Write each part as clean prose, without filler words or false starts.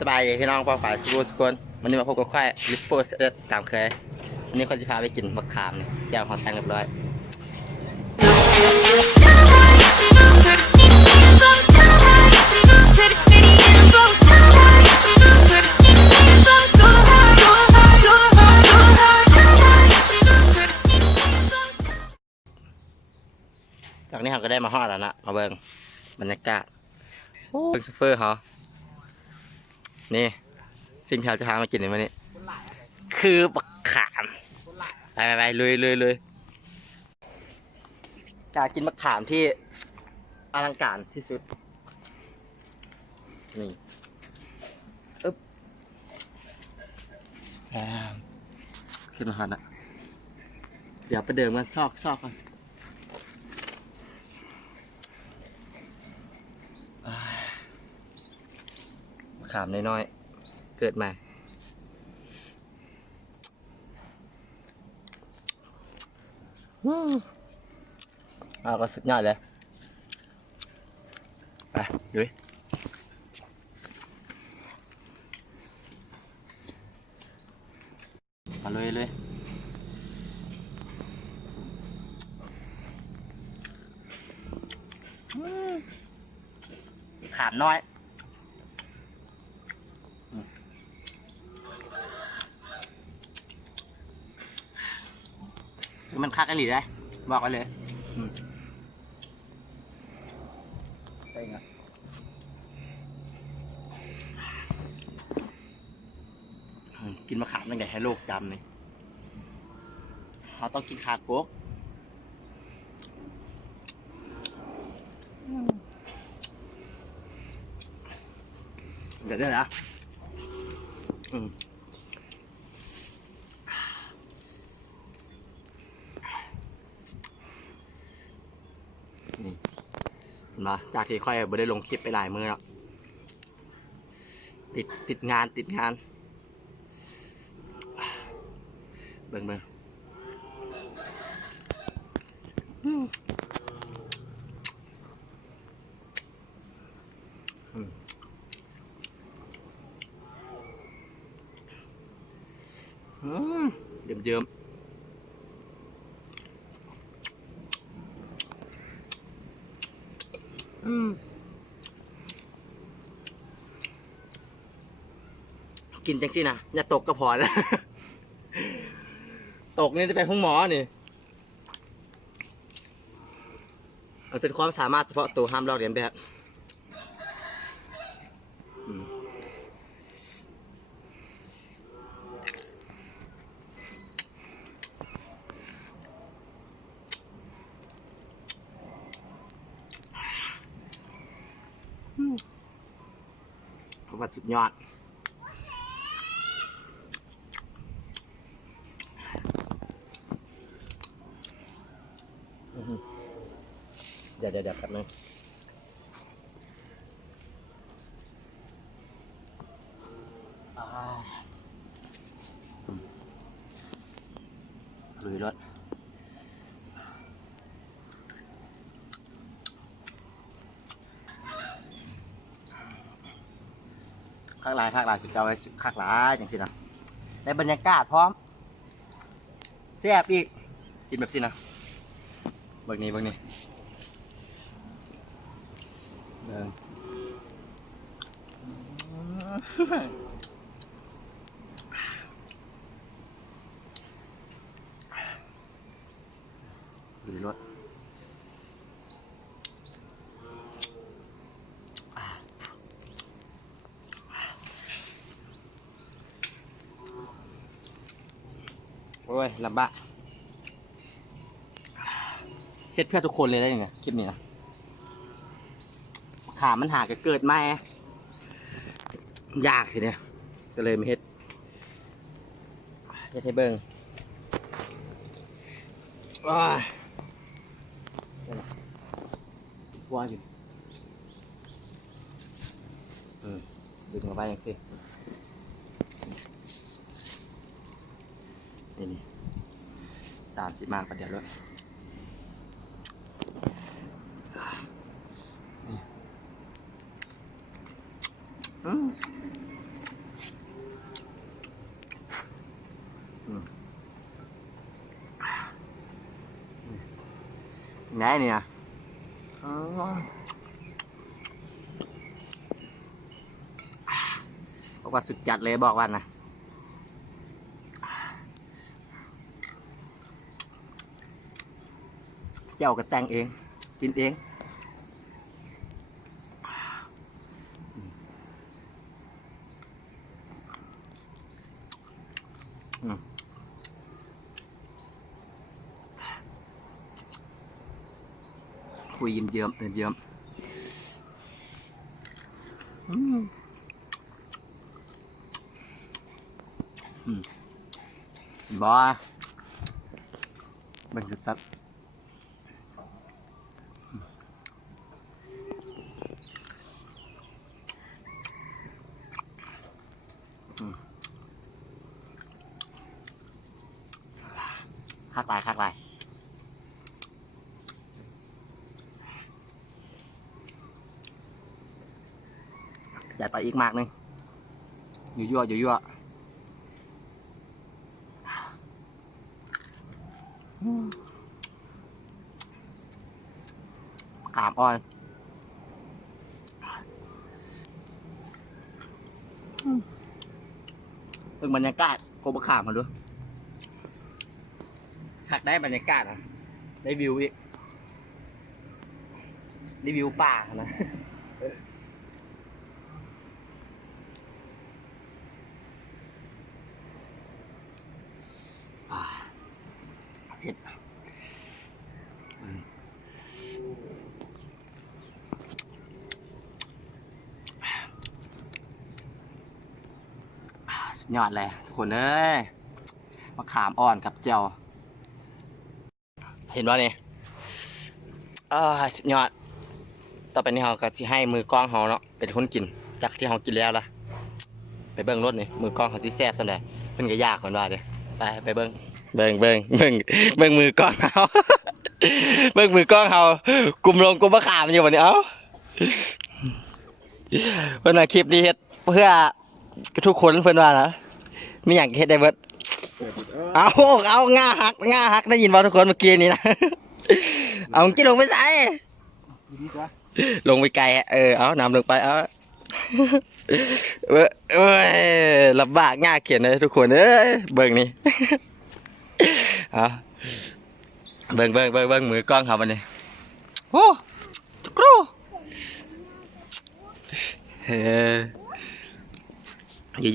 สบายดีพี่น้องป้องฝ่ายสุกคนวันนี้มาพบกับควายลิฟโฟสตามเคยวันนี้คนจะพาไปกินมะขามเนี่ยแจ่วหอมแตงเรียบร้อยจากนี้เราก็ได้มาฮอดแล้วนะมาเบิ่งบรรยากาศเบิ่งซูเฟอร์เขานี่สิ่งที่เราจะพามากินในวันนี้คือมะขามไปเลยการกินมะขามที่อลังการที่สุดนี่อึ๊บขึ้นมาฮอดนะเดี๋ยวไปเดินกันซอกกันขามน้อยๆเกิดมาเอาก็สุดยอดเลยไปดูมาเลยขามน้อยมันคักกันหรือได้บอกกันเลยใช่ไงกินมะขามตั้งแต่ให้โลกจำเลยเราต้องกินคาโก๊กเดี๋ยวนะนี่มาจากที่ค่อยไม่ได้ลงคลิปไปหลายมื้อแล้วติดงานเบิ่งเยิ้มกินจังสินะอย่าตกก็พอแล้วตกนี่จะไปห้องหมอนี่มันเป็นความสามารถเฉพาะตัวห้ามลอกเลียนแบบว่าสุดยอดเดี๋ยวแป๊บนึงลุยรถข้างหลายสิเจ้าไว้ข้างหลายอย่างสินะในบรรยากาศพร้อมแซ่บอีกกินแบบสินะเบิ่งนี่ดูรถโอ้ยลำบากเฮ็ดเพื่อทุกคนเลยได้ยังไงคลิปนี้นะขามันหาเกิดไม่ยากสิเนี่ยก็เลยมาเฮ็ดให้เบิ่งว่าอยู่ดึงมาไว้ยังสินี่30 มากประเดี๋ยวเลย ไงเนี่ยอ๋อบอกว่าสุดจัดเลยบอกว่านะเจ้าก็แต่งเองกินเองคุยยิ้มเยิ้มเยิ้มบ้าเป็นจัดคักลายคักลายจัดไปอีกมากนึงยั่วยั่วขามอ้อยเพิ่งบรรยากาศโกบขามมาดูถักได้บรรยากาศนะได้วิวอีกได้วิวป่านะเผ็ดยอดเลยทุกคนเอ้ยมะขามอ่อนกับเจียวเห็นว่านี่สุดยอดต่อไปนี้เราก็สิให้มือกล้องเขาเนาะเป็นคนกินจากที่เขากินแล้วล่ะไปเบิ้งรถนี่มือกล้องเขาที่แซ่บสันใดเพิ่นก็ยากคนว่าเด้ไปเบิ้งมือกล้องเขาเบิ้งมือกล้องเขากุมลงกุมมะขามอยู่วันนี้เพิ่นว่าคลิปนี้เฮ็ดเพื่อทุกคนเพิ่นว่านะมีอย่างเฮ็ดได้เบิดเอาง่าหักได้ยินบ่ทุกคนเมื่อกี้นี่นะเอากินลงไปใส่ลงไปไกลเอานำลงไปลำบากง่าเขียนเลยทุกคนเบิ่งนี่เบิ่งมือกล้องเขาบัดนี้โอ้จุกรู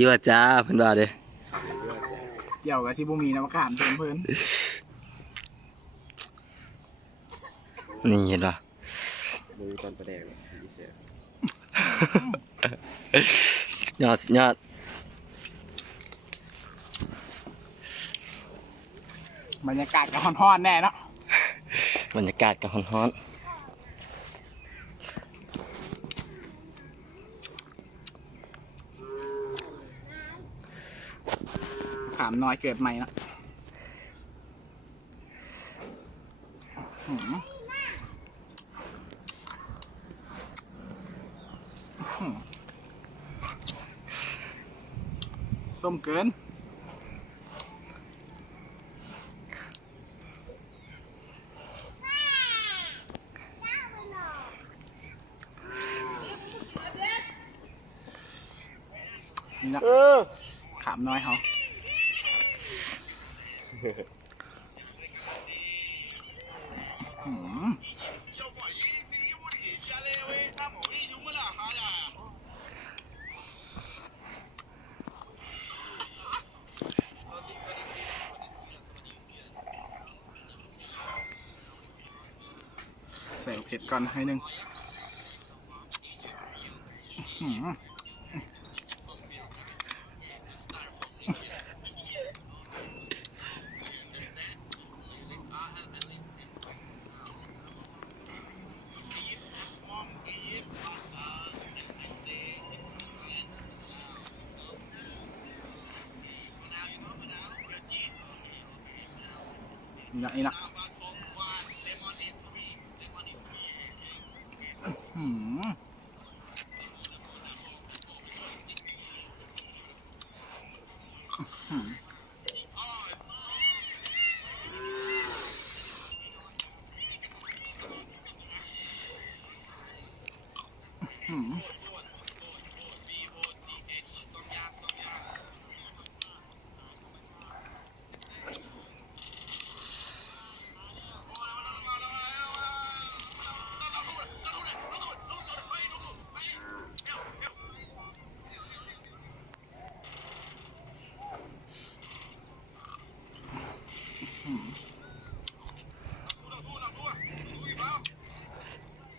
ยั่วจ้าเพิ่นว่าเด้เกี่ยวกับซิบูมีนะมะขามเพิ่นนี่เห็นป่ะตอนประแดงยอดบรรยากาศก็ฮ้อนๆแน่เนาะบรรยากาศก็ฮ้อนขามน้อยเกิดใหม่เนาะส้มเกินนี่นะขามน้อยเขาใส่เผ็ดก่อนให้หนึ่งนี่นะ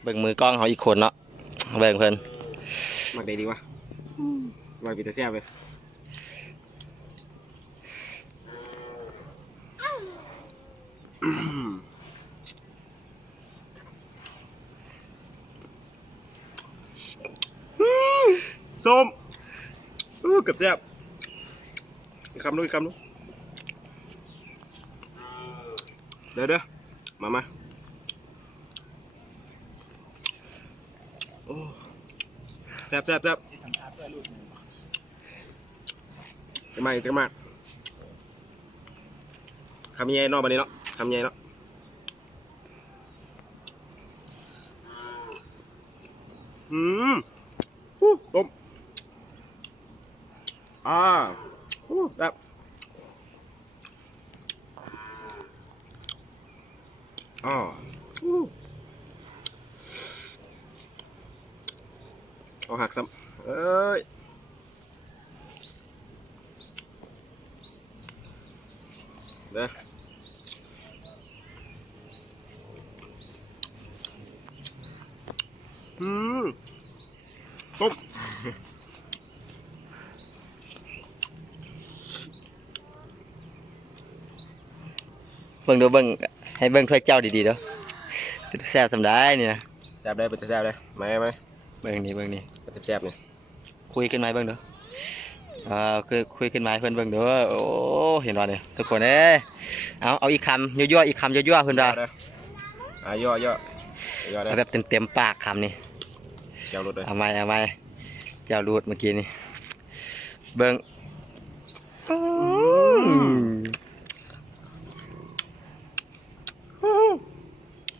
เบิ่งมือกล้องเขาอีกคนเนาะเบิ่งเพิ่น มักได้ดีวะวายปีตาแซ่บเลยส้มเกือบแซ่บอีกคำนู้นอีกคำนู้นเด้อมาโอ้แซ่บจะมาคำใหญ่เนาะบัดนี้เนาะคำใหญ่เนาะต้มแซ่บเอาหักซ้ำเอ้ยเด้อต้ม เบิ่งดูเบิ่งให้เบิ่งถ้วยเจ้าดีๆเด้อเป็นแซ่บสำได้นี่นะ แซ่บได้เป็นแซ่บได้ไหม เบิ่งนี่แซ่บเนี่ย คุยขึ้นไหมเบิ่งเด้อคือคุยขึ้นไหมเพิ่นเบิ่งเด้อโอ้เห็นว่าเนี่ยทุกคนเอ้ยเอาอีกคำยั่วๆอีกคำยั่วๆเพิ่นว่า ย่อได้ เอาแบบเต็มปากคำนี่ เจ้ารถเลย เอาไหมเจ้ารูดเมื่อกี้นี่เบิ่ง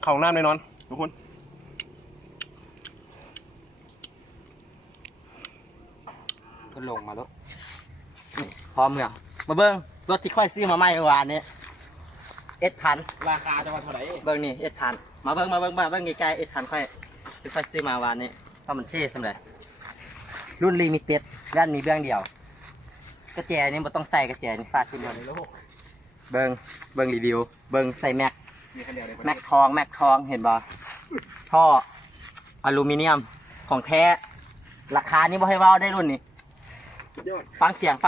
เข้าห้องน้ำแน่นอนทุกคน ก็ลงมาแล้วพร้อมเหรอมาเบิ่งรถที่ค่อยซื้อมาใหม่เมื่อวานนี้1,000ราคาจะมาเท่าไหร่ เบิ่งนี่1,000มาเบิ่งไกลๆ1,000ค่อยซื้อมาวานนี้เพราะมันเท่สำเร็จรุ่นลิมิเต็ดแว่นมีเบื้องเดียวกระแจนี่บ่ต้องใส่กระแจนี่ฟาดขึ้นมาเลยเบิ่งรีวิวเบิ่งใส่แม็กทองเห็นบ่ท่ออลูมิเนียมของแท้ราคานี้บ่ให้เว้าได้รุ่นนี้ฟังเสียงเ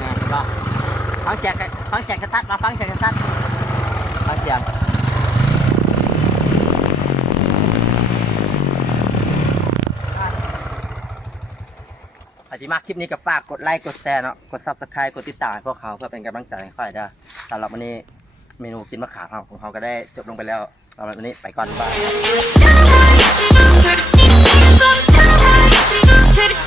ห็นบ่ฟังเสียงกระทัดมาฟังเสียงกระทัดฟังเสียงใครที่มาคลิปนี้ก็ฝากกดไลค์กดแชร์เนาะกด Subscribe กดติดตามให้พวกเขาเพื่อเป็นกำลังใจให้ค่อยได้สำหรับวันนี้เมนูกินมะขามของเขาก็ได้จบลงไปแล้วสำหรับวันนี้ไปก่อนบ๊ายบาย